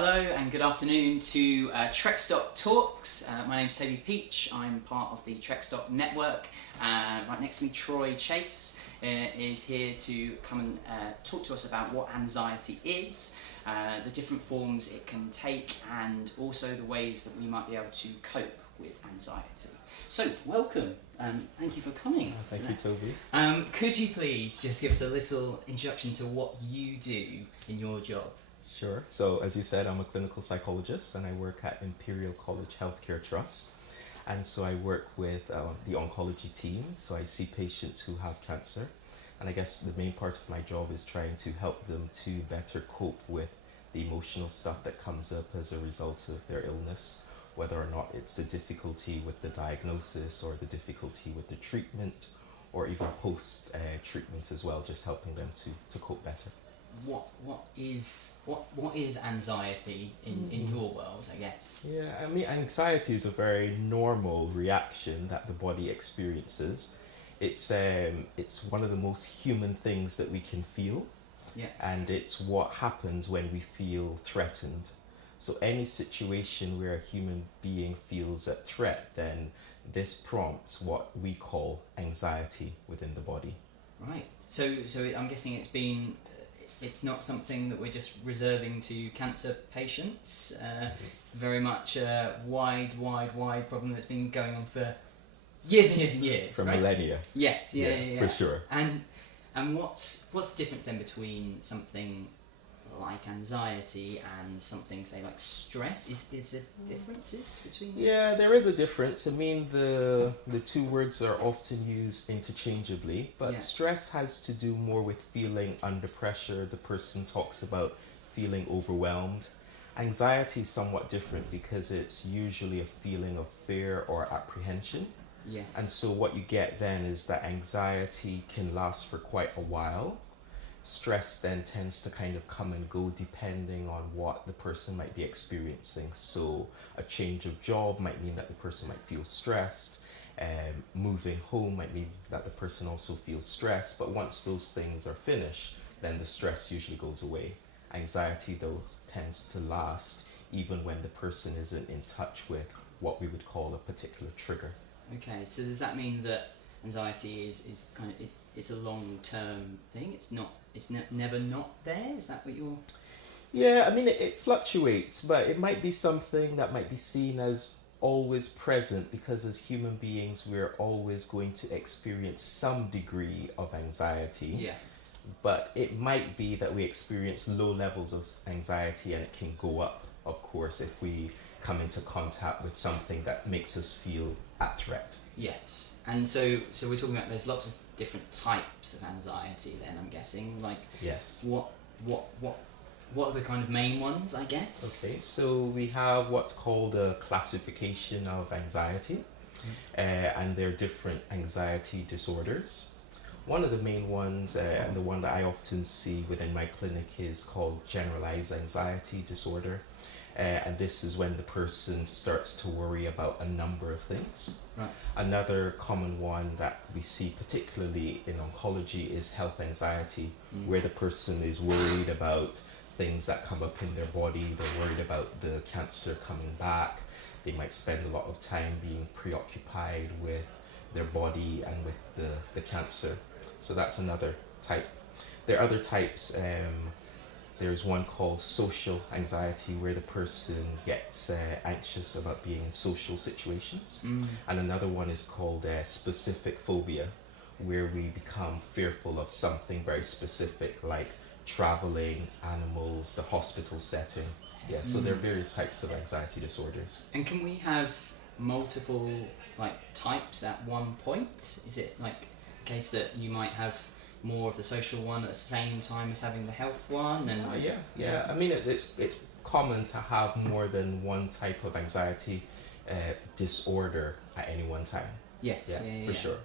Hello and good afternoon to Trekstock Talks. My name's Toby Peach. I'm part of the Trekstock network. Right next to me, Troy Chase is here to come and talk to us about what anxiety is, the different forms it can take, and also the ways that we might be able to cope with anxiety. So, welcome. Thank you for coming. Thank you, Toby. Could you please just give us a little introduction to what you do in your job? Sure. So, as you said, I'm a clinical psychologist and I work at Imperial College Healthcare Trust. And so I work with the oncology team. So I see patients who have cancer. And I guess the main part of my job is trying to help them to better cope with the emotional stuff that comes up as a result of their illness, whether or not it's the difficulty with the diagnosis or the difficulty with the treatment, or even post-treatment as well, just helping them to cope better. What is anxiety in your world, I guess? Yeah, I mean, anxiety is a very normal reaction that the body experiences. It's one of the most human things that we can feel. Yeah. And it's what happens when we feel threatened. So any situation where a human being feels a threat, then this prompts what we call anxiety within the body. Right. So I'm guessing it's not something that we're just reserving to cancer patients. Very much a wide problem that's been going on for years and years and years. For right? millennia. Yes. Yeah. For sure. And what's the difference then between something like anxiety and something, say, like stress? Is there differences between those? Yeah, there is a difference. I mean, the two words are often used interchangeably, but Yeah. stress has to do more with feeling under pressure. The person talks about feeling overwhelmed. Anxiety is somewhat different because it's usually a feeling of fear or apprehension. Yes. And so what you get then is that anxiety can last for quite a while. Stress then tends to kind of come and go depending on what the person might be experiencing. So a change of job might mean that the person might feel stressed. Moving home might mean that the person also feels stressed. But once those things are finished, then the stress usually goes away. Anxiety, though, tends to last even when the person isn't in touch with what we would call a particular trigger. Okay, so does that mean that anxiety is kind of it's a long-term thing? It's never not there? Is that what you're... Yeah, I mean, it fluctuates, but it might be something that might be seen as always present, because as human beings, we're always going to experience some degree of anxiety. Yeah. But it might be that we experience low levels of anxiety, and it can go up, of course, if we come into contact with something that makes us feel at threat. Yes. And so we're talking about there's lots of different types of anxiety then, I'm guessing. Like, Yes. what are the kind of main ones, I guess? Okay, so we have what's called a classification of anxiety, and there are different anxiety disorders. One of the main ones, and the one that I often see within my clinic, is called generalized anxiety disorder. And this is when the person starts to worry about a number of things. Right. Another common one that we see particularly in oncology is health anxiety, where the person is worried about things that come up in their body. They're worried about the cancer coming back. They might spend a lot of time being preoccupied with their body and with the cancer. So that's another type. There are other types. There's one called social anxiety, where the person gets anxious about being in social situations. And another one is called specific phobia, where we become fearful of something very specific, like traveling, animals, the hospital setting. Yeah, so there are various types of anxiety disorders. And can we have multiple types at one point? Is it like a case that you might have more of the social one at the same time as having the health one? And yeah. I mean, it's common to have more than one type of anxiety disorder at any one time. Yes, for sure.